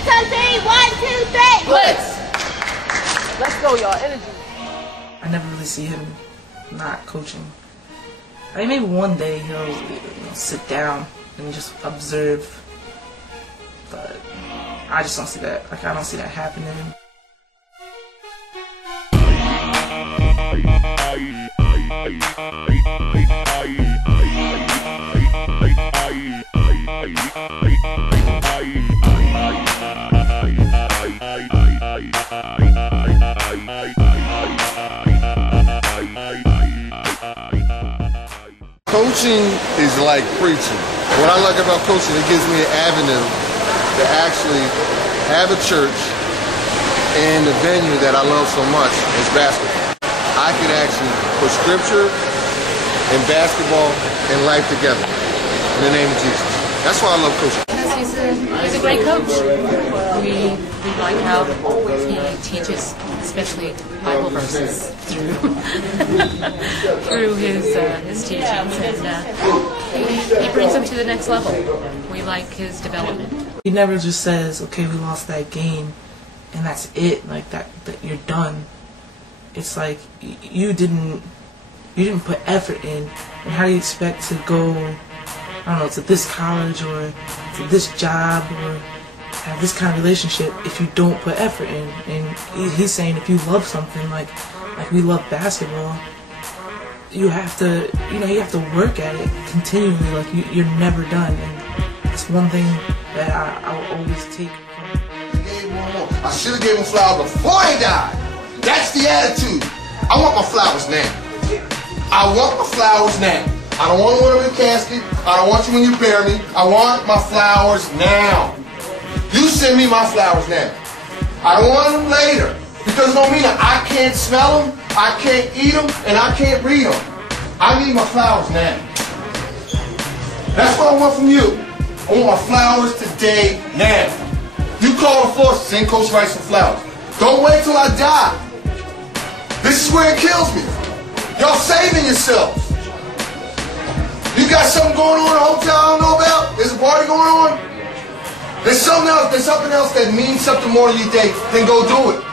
Blitz on three. 1, 2, 3. Blitz. Let's go, y'all. Energy. I never really see him not coaching. I mean, maybe one day he'll sit down and just observe, but I just don't see that. Like, I don't see that happening. Coaching is like preaching. What I like about coaching, it gives me an avenue to actually have a church and the venue that I love so much is basketball. I can actually put scripture and basketball and life together in the name of Jesus. That's why I love coaching. He's a great coach. We like how he teaches, especially Bible verses through his teachings, and he brings them to the next level. We like his development. He never just says, "Okay, we lost that game, and that's it. Like that you're done." It's like you didn't put effort in, and how do you expect to go, I don't know, to this college or to this job or have this kind of relationship if you don't put effort in? And he's saying if you love something like we love basketball, you have to, you have to work at it continually. Like you're never done, and that's one thing that I will always take from him. I should have gave him flowers before he died. That's the attitude. I want my flowers now. I want my flowers now. I don't want them in a casket. I don't want you when you bury me. I want my flowers now. You send me my flowers now. I don't want them later. Because it don't mean that I can't smell them, I can't eat them, and I can't read them. I need my flowers now. That's what I want from you. I want my flowers today, now. You call the force, send Coach Wrice some flowers. Don't wait till I die. This is where it kills me. Y'all saving yourselves. You got something going on in a hotel I don't know about? There's a party going on? There's something else that means something more to you today, then go do it.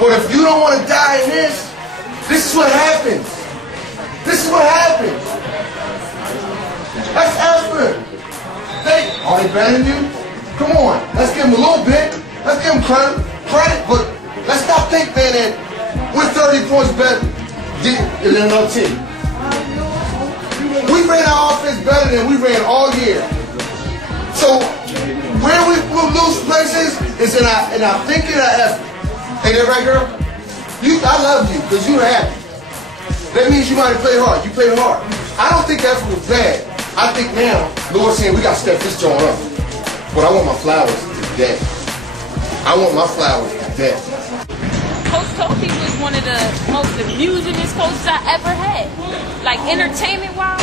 But if you don't want to die in this is what happens. This is what happens. That's effort. Are they better than you? Come on, let's give them a little bit. Let's give them credit, but let's not think, man, that we're 30 points better than another team. We ran our offense better than we ran all year. So where we will lose places is in our thinking and our effort. Ain't that right, girl? I love you because you're happy. That means you might have played hard. You played hard. I don't think that's was bad. I think now, Lord's saying we got to step this joint up. But I want my flowers today. I want my flowers today. Coach Toby was one of the most amusingest coaches I ever had. Like entertainment-wise,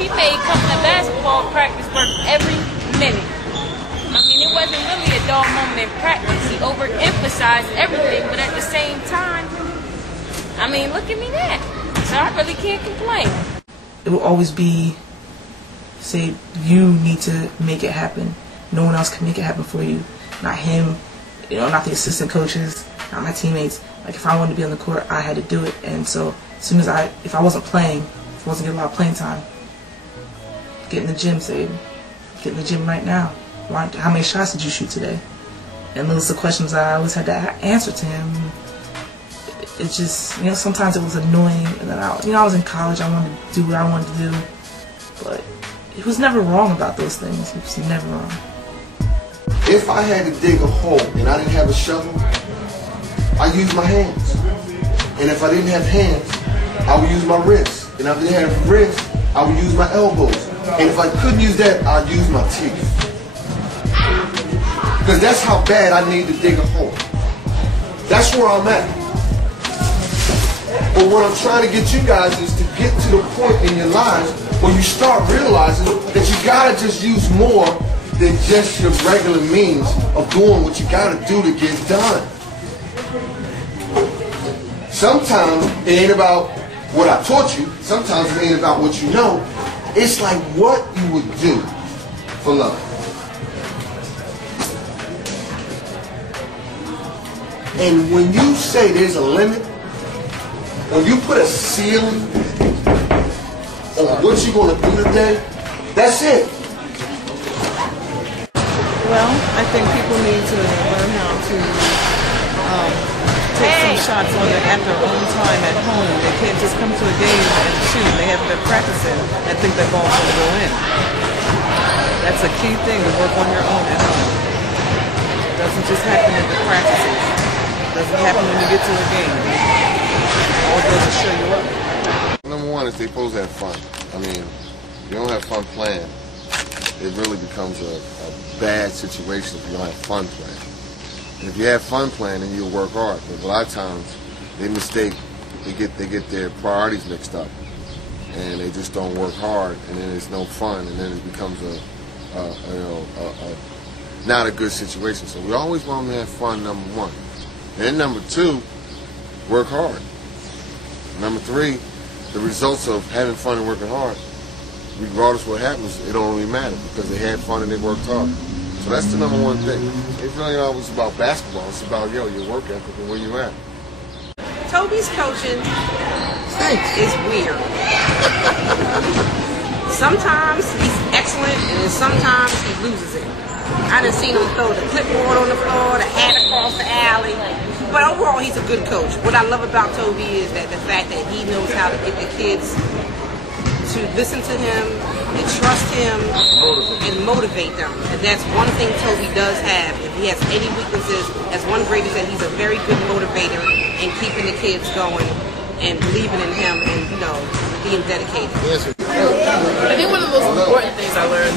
he made coming to basketball practice work every minute. I mean, it wasn't really a dull moment in practice. He overemphasized everything, but at the same time, I mean, look at me now. So I really can't complain. It will always be, say, you need to make it happen. No one else can make it happen for you. Not him, not the assistant coaches, not my teammates. Like, if I wanted to be on the court, I had to do it. And so as soon as if I wasn't playing, if I wasn't getting a lot of playing time, get in the gym, say, get in the gym right now. How many shots did you shoot today? And those are the questions I always had to answer to him. It just, sometimes it was annoying. And then I was in college, I wanted to do what I wanted to do. But he was never wrong about those things. He was never wrong. If I had to dig a hole and I didn't have a shovel, I used my hands. And if I didn't have hands, I would use my wrists. And if I didn't have wrists, I would use my elbows. And if I couldn't use that, I'd use my teeth. Because that's how bad I need to dig a hole. That's where I'm at. But what I'm trying to get you guys is to get to the point in your lives where you start realizing that you gotta just use more than just your regular means of doing what you gotta do to get done. Sometimes it ain't about what I taught you. Sometimes it ain't about what you know. It's like what you would do for love. And when you say there's a limit, when you put a ceiling on what you're going to do today, that's it. Well, I think people need to learn how to take some shots at their own time at home. They can't just come to a game and shoot. They have to practice it and think that ball's going to go in. That's a key thing, to work on your own at home. It doesn't just happen at the practices. It doesn't happen when you get to a game. All it does is show you up. Number one is they're supposed to have fun. I mean, if you don't have fun playing, it really becomes a bad situation if you don't have fun playing. And if you have fun playing, then you'll work hard. But a lot of times, they mistake, they get their priorities mixed up, and they just don't work hard, and then it's no fun, and then it becomes not a good situation. So we always want them to have fun, number one. And then number two, work hard. Number three, the results of having fun and working hard, regardless of what happens, it don't really matter because they had fun and they worked hard. So that's the number one thing. It's really not always about basketball. It's about, your work ethic and where you're at. Toby's coaching is weird. Sometimes he's excellent, and then sometimes he loses it. I done seen him throw the clipboard on the floor, the hat across the alley. But overall, he's a good coach. What I love about Toby is that the fact that he knows how to get the kids to listen to him and trust him and motivate them. And that's one thing Toby does have. If he has any weaknesses, that's one great is that he's a very good motivator in keeping the kids going and believing in him and, being dedicated. I think one of the most important things I learned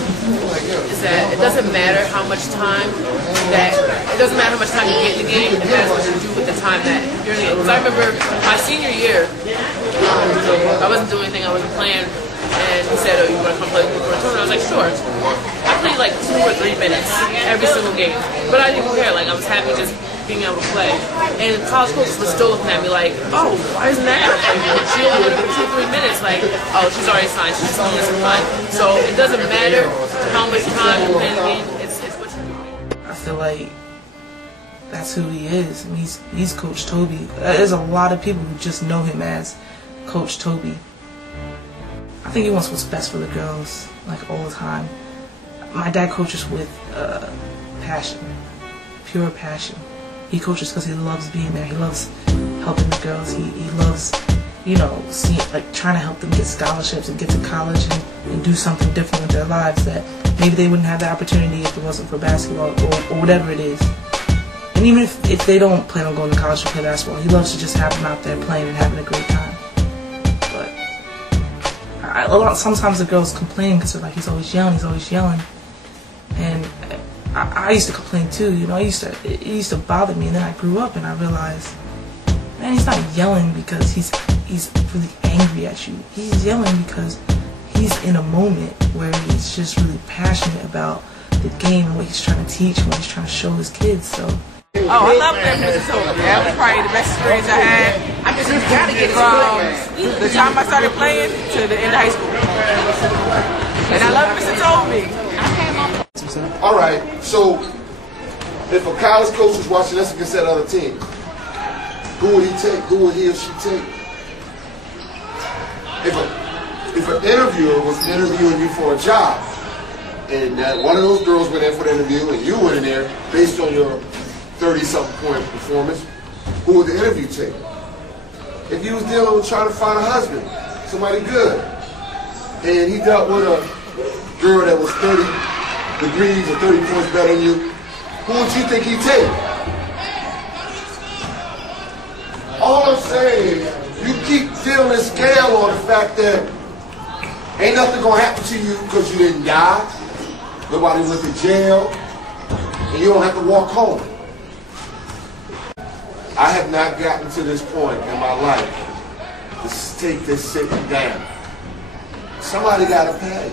is that it doesn't matter how much time you get in the game, it matters what you do with the time that you're in the game. Because I remember my senior year, I wasn't doing anything, I wasn't playing, and he said, you want to come play for a tournament? I was like, sure. I played like 2 or 3 minutes every single game, but I didn't care, I was happy just being able to play. And college coaches were still looking at me like, oh, why isn't that happening? She only went 2 or 3 minutes, oh, she's already signed, she's just only some fun. So it doesn't matter how much time you play the game, it's what you do. I feel like that's who he is. I mean, he's Coach Toby. There's a lot of people who just know him as Coach Toby. I think he wants what's best for the girls, all the time. My dad coaches with passion, pure passion. He coaches because he loves being there. He loves helping the girls. He loves, trying to help them get scholarships and get to college and do something different with their lives that maybe they wouldn't have the opportunity if it wasn't for basketball or whatever it is. And even if they don't plan on going to college to play basketball, he loves to just have them out there playing and having a great time. But sometimes the girls complain because they're like, he's always yelling. And I used to complain too, it used to bother me, and then I grew up and I realized, man, he's not yelling because he's really angry at you. He's yelling because he's in a moment where he's just really passionate about the game and what he's trying to teach and what he's trying to show his kids. So. Oh, I love playing Mrs. Toby. That was probably the best experience I had. I just got to get from the time I started playing to the end of high school. And I love Mr. Toby. All right, so if a college coach is watching us against that other team, who would he take? Who would he or she take? If an interviewer was interviewing you for a job, and one of those girls went in for the interview, and you went in there based on your 30-something point performance, who would the interview take? If you was dealing with trying to find a husband, somebody good, and he dealt with a girl that was 30 degrees or 30 points better than you, who would you think he'd take? All I'm saying is, you keep feeling this scale on the fact that ain't nothing gonna happen to you because you didn't die, nobody went to jail, and you don't have to walk home. I have not gotten to this point in my life to take this sitting down. Somebody gotta pay.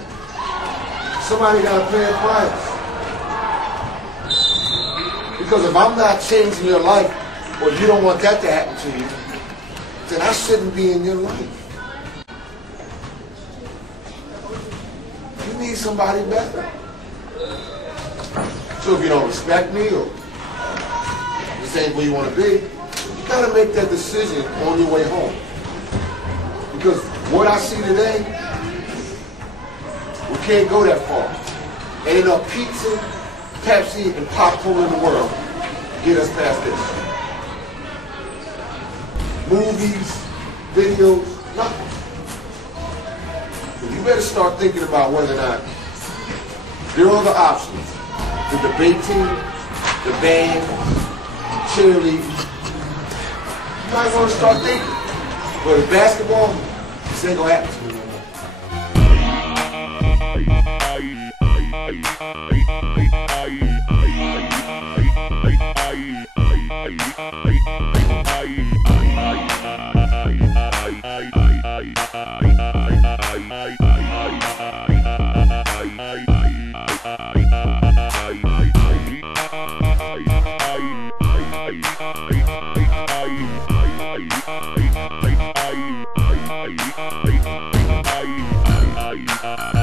Somebody got to pay a price. Because if I'm not changing your life, or you don't want that to happen to you, then I shouldn't be in your life. You need somebody better. So if you don't respect me, or you same way you want to be, you got to make that decision on your way home. Because what I see today, we can't go that far. Ain't enough pizza, Pepsi, and popcorn in the world to get us past this. Movies, videos, nothing. So you better start thinking about whether or not there are other options. The debate team, the band, cheerleading. You might want to start thinking. But in basketball, this ain't gonna happen to me no more. Ay,